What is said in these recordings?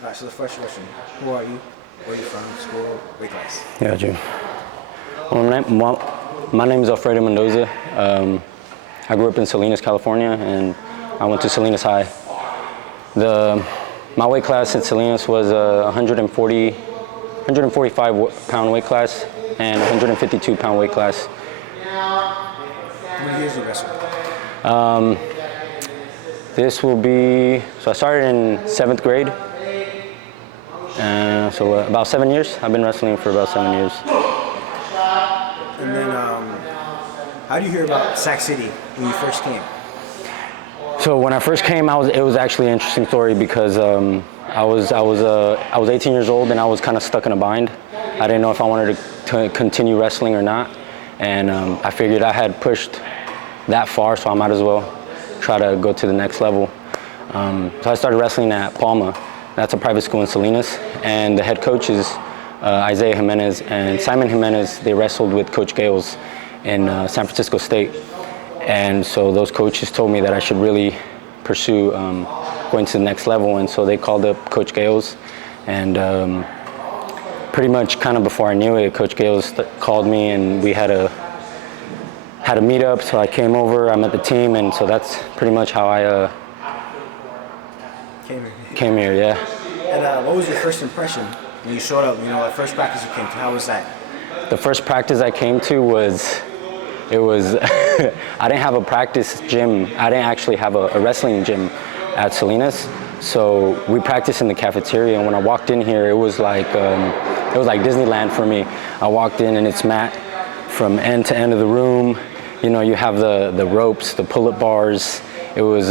All right, so the first question, who are you? Where are you from? School? Weight class? Yeah, Jim. My name is Fredo Mendoza. I grew up in Salinas, California, and I went to Salinas High. My weight class at Salinas was 145 pound weight class and 152 pound weight class. How many years did you wrestle? This will be, so I started in 7th grade. So about 7 years. I've been wrestling for about 7 years. And then, how do you hear about Sac City when you first came? So when I first came, it was actually an interesting story because I was 18 years old and I was kind of stuck in a bind. I didn't know if I wanted to continue wrestling or not, and I figured I had pushed that far, so I might as well try to go to the next level. So I started wrestling at Palma. That's a private school in Salinas, and the head coaches, Isaiah Jimenez and Simon Jimenez, they wrestled with Coach Gales in San Francisco State. And so those coaches told me that I should really pursue going to the next level, and so they called up Coach Gales, and pretty much kind of before I knew it, Coach Gales called me and we had a meet up, so I came over, I met the team, and so that's pretty much how I came here, yeah. And what was your first impression when you showed up, at first practice you came to? How was that? The first practice I came to was I didn't have a practice gym. I didn't actually have a wrestling gym at Salinas. So we practiced in the cafeteria, and when I walked in here, it was like Disneyland for me. I walked in and it's mat from end to end of the room. You have the ropes, the pull-up bars. It was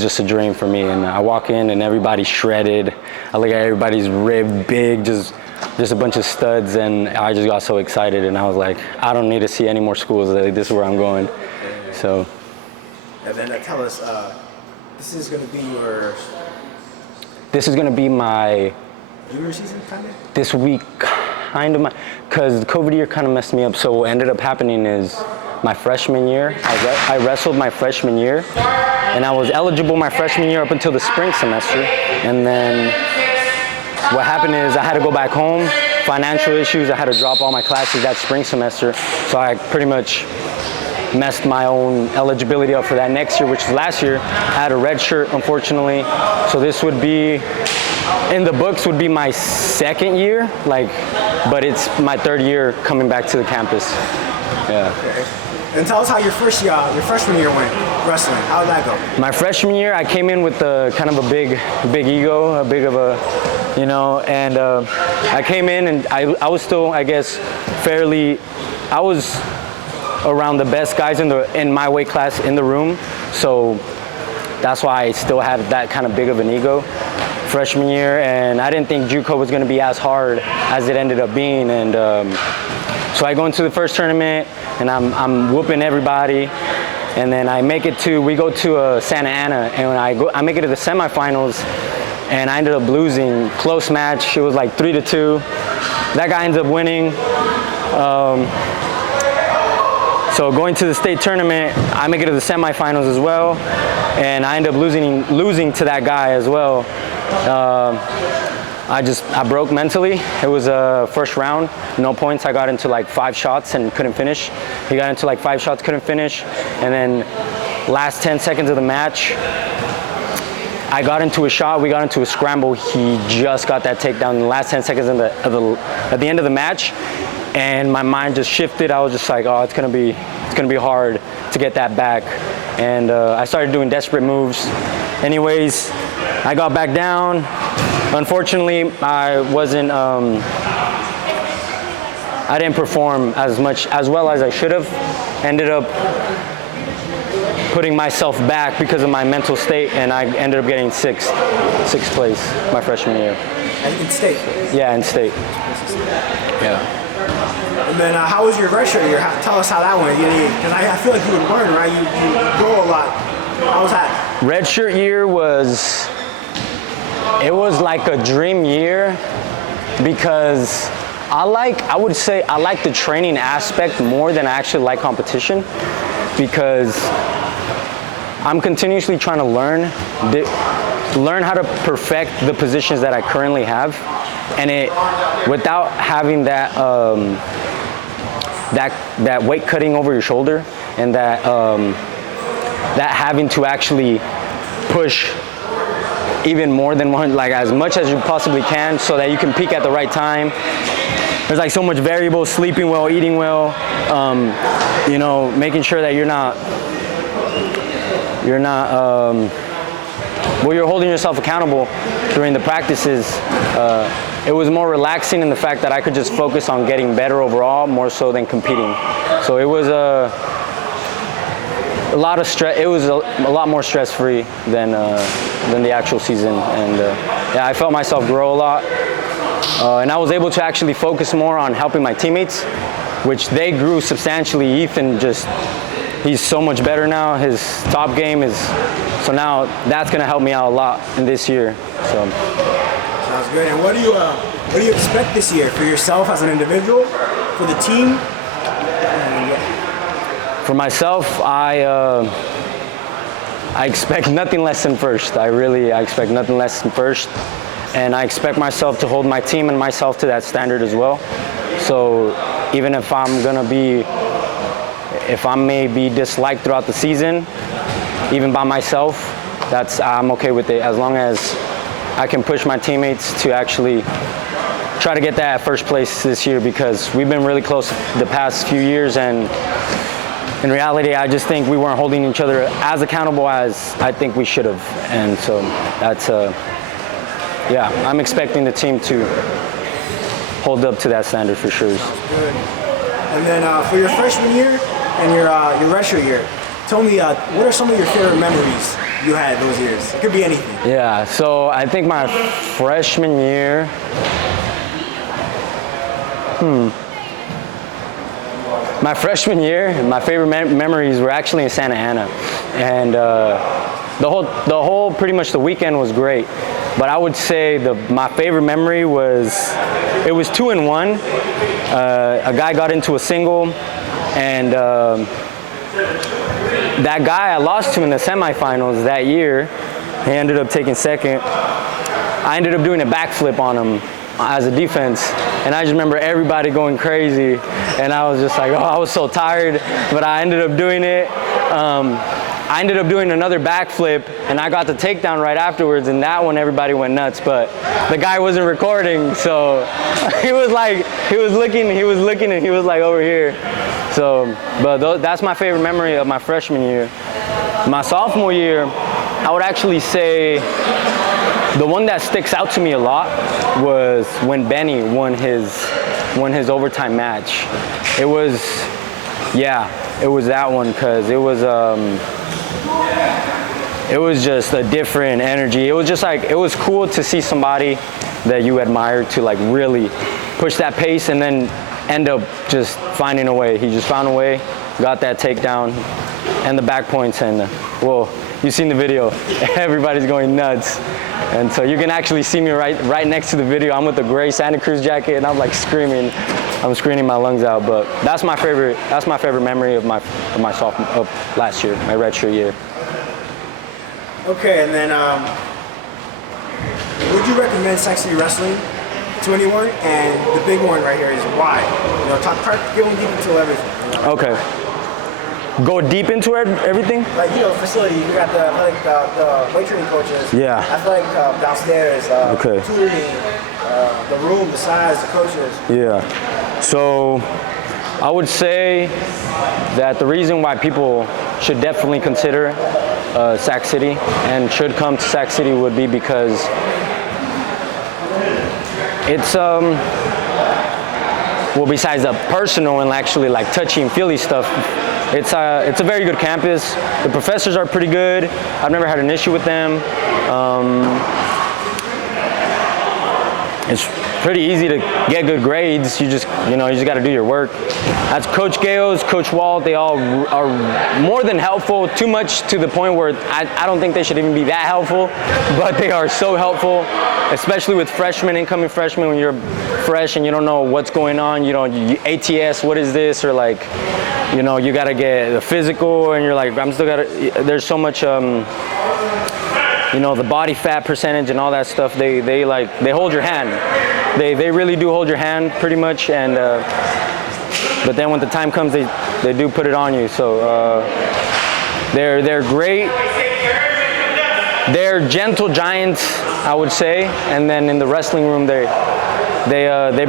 just a dream for me. And I walk in and everybody's shredded. I look at everybody's ribbed big, just a bunch of studs, and I just got so excited, and I was like, I don't need to see any more schools. This is where I'm going. So. And then tell us, this is going to be your. This is going to be my. Junior season, kind of. This week, kind of because the COVID year kind of messed me up. So what ended up happening is my freshman year, I wrestled my freshman year, and I was eligible my freshman year up until the spring semester, and then. What happened is I had to go back home, financial issues, I had to drop all my classes that spring semester, so I pretty much messed my own eligibility up for that next year, which was last year. I had a red shirt, unfortunately, so this would be, in the books, would be my second year, but it's my third year coming back to the campus. Yeah. Okay. And tell us how your freshman year went wrestling. How did that go? My freshman year, I came in with kind of a big ego, a big of a, and I came in and I was still, I guess, I was around the best guys in my weight class in the room, so that's why I still had that kind of big of an ego freshman year, and I didn't think JUCO was going to be as hard as it ended up being, and so I go into the first tournament and I'm whooping everybody, and then we go to Santa Ana, and when I make it to the semifinals, and I ended up losing. Close match. It was like 3-2. That guy ends up winning. So going to the state tournament, I make it to the semifinals as well, and I end up losing to that guy as well. I broke mentally. It was a first round, no points. I got into like 5 shots and couldn't finish. He got into like 5 shots, couldn't finish, and then last 10 seconds of the match, I got into a shot, we got into a scramble. He just got that takedown in the last 10 seconds at the end of the match, and my mind just shifted. I was just like, oh, it's gonna be hard to get that back, and I started doing desperate moves. Anyways, I got back down. Unfortunately, I didn't perform as well as I should have. Ended up putting myself back because of my mental state, and I ended up getting sixth place my freshman year. In state? Yeah, in state. Yeah. And then how was your redshirt year? Tell us how that went. Because I feel like you would learn, right? You grow a lot. How was that? Redshirt year was like a dream year because I would say I like the training aspect more than I actually like competition, because I'm continuously trying to learn learn how to perfect the positions that I currently have, and it without having that that weight cutting over your shoulder, and that that having to actually push even more than one, like as much as you possibly can, so that you can peak at the right time. There's like so much variable, sleeping well, eating well, you know, making sure that you're not well, you're holding yourself accountable during the practices. It was more relaxing in the fact that I could just focus on getting better overall, more so than competing. So it was a lot of stress. It was a lot more stress-free than the actual season, and yeah, I felt myself grow a lot, and I was able to actually focus more on helping my teammates, which they grew substantially. Ethan he's so much better now. His top game is, so now that's gonna help me out a lot in this year. So. Sounds good. And what do you expect this year for yourself as an individual, for the team? For myself, I expect nothing less than first. I expect nothing less than first, and I expect myself to hold my team and myself to that standard as well. So even if I may be disliked throughout the season, even by myself, I'm okay with it, as long as I can push my teammates to actually try to get that at first place this year, because we've been really close the past few years, and in reality, I just think we weren't holding each other as accountable as I think we should have. And so that's, yeah, I'm expecting the team to hold up to that standard for sure. Sounds good. And then for your freshman year and your redshirt year, tell me what are some of your favorite memories you had those years? It could be anything. Yeah, so I think my freshman year, my freshman year, my favorite memories were actually in Santa Ana, and the whole pretty much the weekend was great. But I would say my favorite memory was, it was 2-1. A guy got into a single, and that guy I lost to in the semifinals that year, he ended up taking second. I ended up doing a backflip on him as a defense, and I just remember everybody going crazy, and I was just like, oh, I was so tired, but I ended up doing it. I ended up doing another backflip, and I got the takedown right afterwards, and that one everybody went nuts, but the guy wasn't recording, so he was looking, and he was like over here. So, but that's my favorite memory of my freshman year. My sophomore year, I would actually say the one that sticks out to me a lot was when Benny won his overtime match. It was that one, because it was just a different energy. It was just like, it was cool to see somebody that you admire to like really push that pace and then end up just finding a way. He just found a way, got that takedown and the back points, and well, you've seen the video. Everybody's going nuts. And so you can actually see me right next to the video. I'm with the gray Santa Cruz jacket, and I'm like screaming. I'm screaming my lungs out. But that's my favorite memory of my sophomore, of last year, my redshirt year. Okay, and then would you recommend Sac City Wrestling to anyone? And the big one right here is why. You know, going deep into everything. Okay. Go deep into everything? Like, you know, facility, you got the weight training coaches. Yeah. I feel like downstairs, tutoring, the room, the size, the coaches. Yeah. So I would say that the reason why people should definitely consider Sac City and should come to Sac City would be because it's well, besides the personal and actually like touchy and feely stuff, it's a very good campus. The professors are pretty good. I've never had an issue with them. It's pretty easy to get good grades. You just got to do your work. That's Coach Gales, Coach Walt. They all are more than helpful. Too much to the point where I don't think they should even be that helpful, but they are so helpful, especially with freshmen, incoming freshmen, when you're fresh and you don't know what's going on. You ATS, what is this? Or like, you got to get the physical, and you're like, there's so much the body fat percentage and all that stuff, they hold your hand. They really do hold your hand pretty much, and but then when the time comes, they do put it on you. So they're great. They're gentle giants, I would say, and then in the wrestling room, they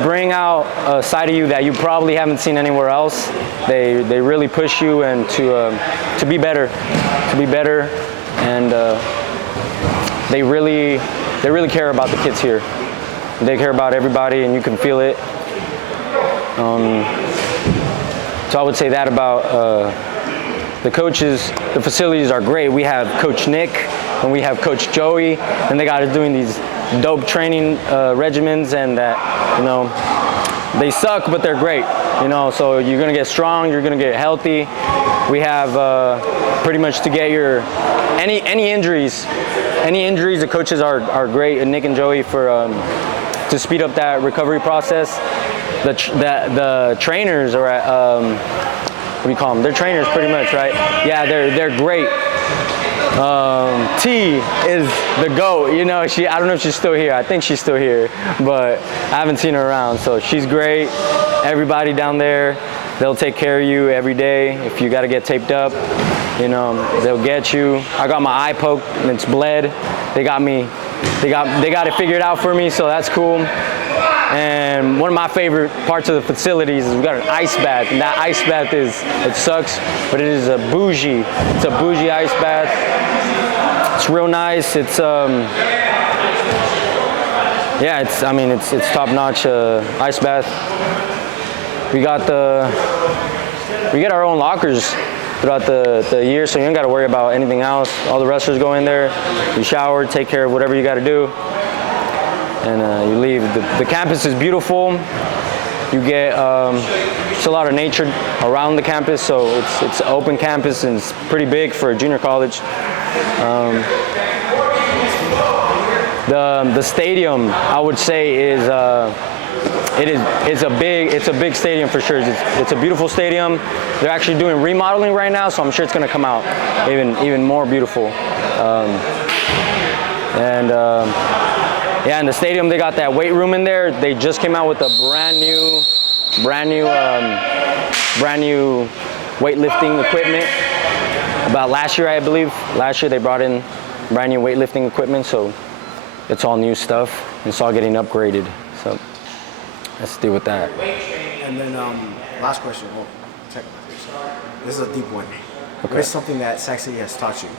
bring out a side of you that you probably haven't seen anywhere else. They really push you and to be better, and they really care about the kids here. They care about everybody, and you can feel it. So I would say that about the coaches. The facilities are great. We have Coach Nick and we have Coach Joey, and they got us doing these dope training regimens, and that, they suck, but they're great. So you're gonna get strong, you're gonna get healthy. We have pretty much to get your any injuries. The coaches are great, and Nick and Joey for to speed up that recovery process. The trainers are at what do you call them? They're trainers pretty much, right? Yeah, they're great. T is the GOAT. I don't know if she's still here. I think she's still here, but I haven't seen her around. So she's great. Everybody down there, they'll take care of you every day. If you got to get taped up, they'll get you. I got my eye poked and it's bled. They got it figured out for me, so that's cool. And one of my favorite parts of the facilities is we got an ice bath, and that ice bath it sucks, but it is a bougie. It's a bougie ice bath. It's real nice. It's it's top-notch ice bath. We get our own lockers throughout the year, so you don't got to worry about anything else. All the wrestlers go in there, you shower, take care of whatever you got to do, and you leave. The campus is beautiful. You get just a lot of nature around the campus, so it's an open campus and it's pretty big for a junior college. The stadium, I would say, is it's a big stadium for sure. It's a beautiful stadium. They're actually doing remodeling right now, so I'm sure it's going to come out even more beautiful. In the stadium, they got that weight room in there. They just came out with a brand new weightlifting equipment. About last year, I believe. Last year they brought in brand new weightlifting equipment, so it's all new stuff. It's all getting upgraded. So let's deal with that. And then last question. Well, this is a deep one. Okay. What is something that Sac City has taught you?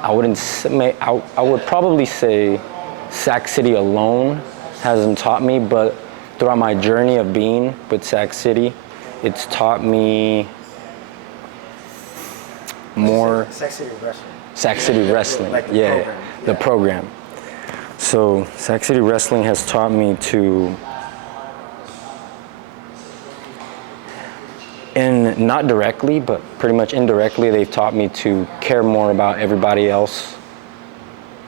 I would probably say Sac City alone hasn't taught me, but throughout my journey of being with Sac City, it's taught me more. Sac City Wrestling. Sac City Wrestling, like the program. So Sac City Wrestling has taught me to, and not directly, but pretty much indirectly, they've taught me to care more about everybody else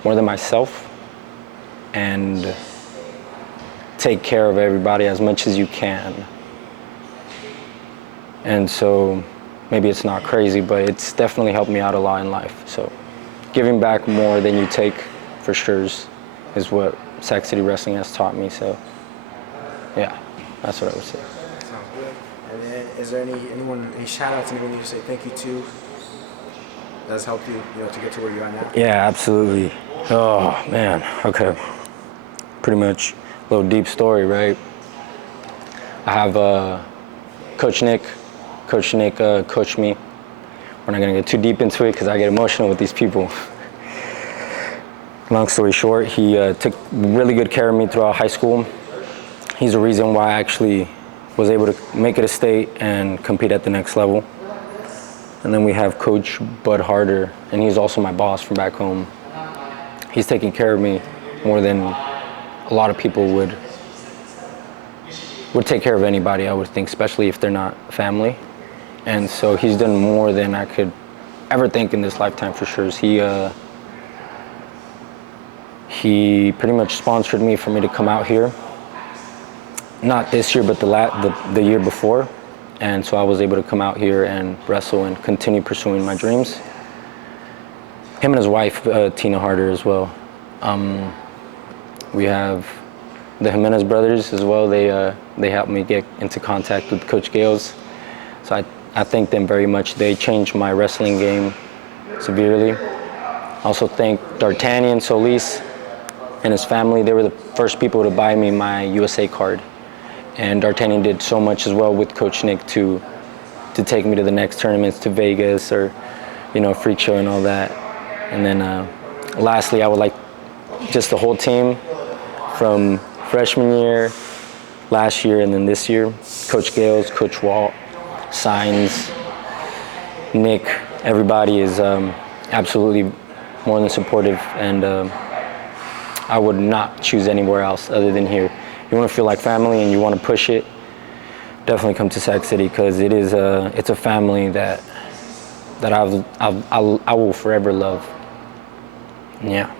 more than myself, and take care of everybody as much as you can. And so maybe it's not crazy, but it's definitely helped me out a lot in life. So giving back more than you take, for sure, is what Sac City Wrestling has taught me. So yeah, that's what I would say. Sounds good. And then is there any shout outs, anyone you say thank you to that's helped you, to get to where you are now? Yeah, absolutely. Oh man, okay. Pretty much a little deep story, right? I have Coach Nick coached me. We're not gonna get too deep into it because I get emotional with these people. Long story short, he took really good care of me throughout high school. He's the reason why I actually was able to make it a state and compete at the next level. And then we have Coach Bud Harder, and he's also my boss from back home. He's taking care of me more than a lot of people would take care of anybody, I would think, especially if they're not family. And so he's done more than I could ever think in this lifetime, for sure. he pretty much sponsored me for me to come out here. Not this year, but the year before. And so I was able to come out here and wrestle and continue pursuing my dreams. Him and his wife, Tina Harder, as well. We have the Jimenez brothers as well. They helped me get into contact with Coach Gales. So I thank them very much. They changed my wrestling game severely. Also thank D'Artagnan Solis and his family. They were the first people to buy me my USA card. And D'Artagnan did so much as well with Coach Nick to take me to the next tournaments, to Vegas or, Freak Show and all that. And then lastly, I would like just the whole team from freshman year, last year, and then this year. Coach Gales, Coach Walt, Signs, Nick, everybody is absolutely more than supportive, and I would not choose anywhere else other than here. You want to feel like family and you want to push it, definitely come to Sac City, because it's a family that I will forever love. Yeah.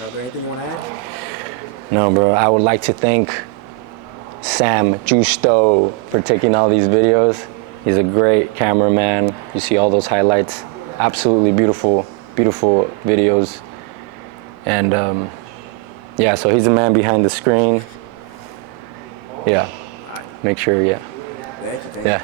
Are there anything you want to add? No, bro. I would like to thank Sam Justo for taking all these videos. He's a great cameraman. You see all those highlights. Absolutely beautiful, beautiful videos. And yeah, so he's the man behind the screen. Yeah. Make sure, yeah. Thank you. Yeah.